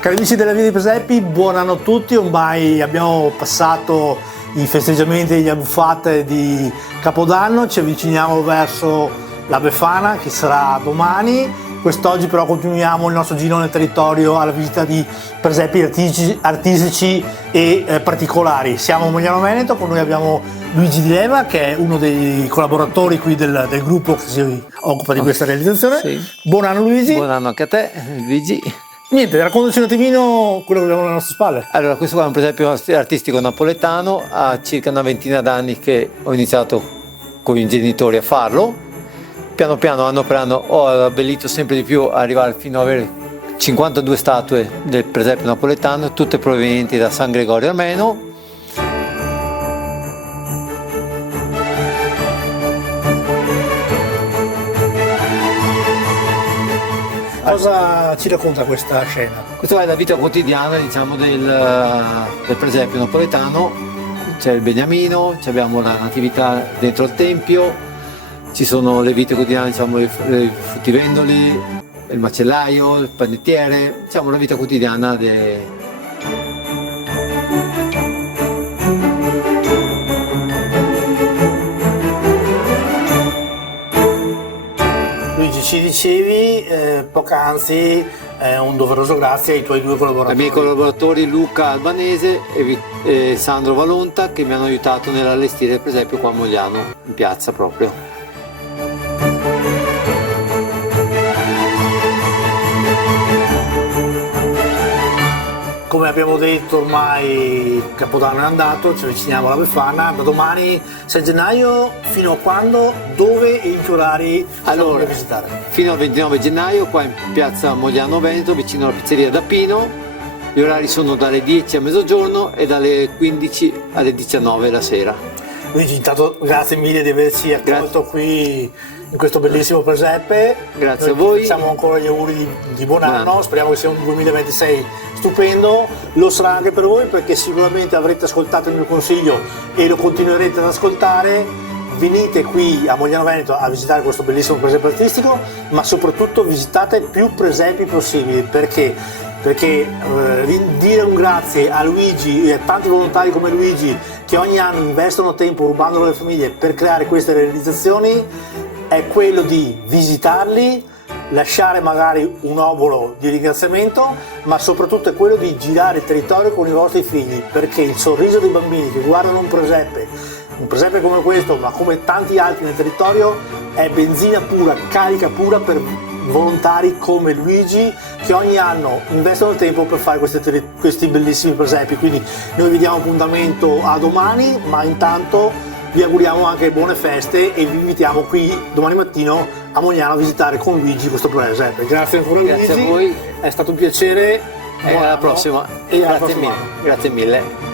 Cari amici della Via dei Presepi, buon anno a tutti. Ormai abbiamo passato i festeggiamenti e le abbuffate di Capodanno, ci avviciniamo verso la Befana che sarà domani. Quest'oggi però continuiamo il nostro giro nel territorio alla visita di presepi artistici e particolari. Siamo a Mogliano Veneto, con noi abbiamo Luigi Di Leva che è uno dei collaboratori qui del gruppo che si occupa di questa realizzazione. Sì. Buon anno Luigi. Buon anno anche a te, Luigi. Niente, raccontaci un attimino quello che abbiamo alle nostre spalle. Allora, questo qua è un presepio artistico napoletano, ha circa una ventina d'anni che ho iniziato con i genitori a farlo. Piano piano, anno per anno, ho abbellito sempre di più, arrivare fino ad avere 52 statue del presepio napoletano, tutte provenienti da San Gregorio Armeno. Cosa ci racconta questa scena? Questa è la vita quotidiana, diciamo, del presepio napoletano. C'è il beniamino, abbiamo la natività dentro al tempio, ci sono le vite quotidiane, diciamo, i fruttivendoli, il macellaio, il panettiere, diciamo la vita quotidiana Luigi, ci dicevi poc'anzi un doveroso grazie ai tuoi due collaboratori. ai miei collaboratori Luca Albanese e Sandro Valonta, che mi hanno aiutato nell'allestire il presepio qua a Mogliano, in piazza proprio. Come abbiamo detto, ormai Capodanno è andato, ci avviciniamo alla Befana. Da domani 6 gennaio fino a quando, dove e in che orari Allora, visitare? fino al 29 gennaio qua in piazza Mogliano Veneto, vicino alla pizzeria da Pino. Gli orari sono dalle 10 a mezzogiorno e dalle 15 alle 19 la sera. Luigi, intanto grazie mille di averci accolto qui in questo bellissimo presepe. Grazie a voi. Facciamo ancora gli auguri di buon anno, Buon anno. speriamo che sia un 2026 stupendo. Lo sarà anche per voi, perché sicuramente avrete ascoltato il mio consiglio e lo continuerete ad ascoltare. Venite qui a Mogliano Veneto a visitare questo bellissimo presepe artistico, ma soprattutto visitate più presepi possibili, perché dire un grazie a Luigi e a tanti volontari come Luigi che ogni anno investono tempo rubandolo alle famiglie per creare queste realizzazioni è quello di visitarli, lasciare magari un obolo di ringraziamento, ma soprattutto è quello di girare il territorio con i vostri figli, perché il sorriso dei bambini che guardano un presepe come questo, ma come tanti altri nel territorio, è benzina pura, carica pura per volontari come Luigi che ogni anno investono il tempo per fare questi bellissimi presepi. Quindi noi vi diamo appuntamento a domani, ma intanto vi auguriamo anche buone feste e vi invitiamo qui domani mattino a Mogliano a visitare con Luigi questo presepe. Grazie ancora Luigi, Grazie a voi. è stato un piacere E alla prossima. e alla Grazie prossima. mille. Grazie mille.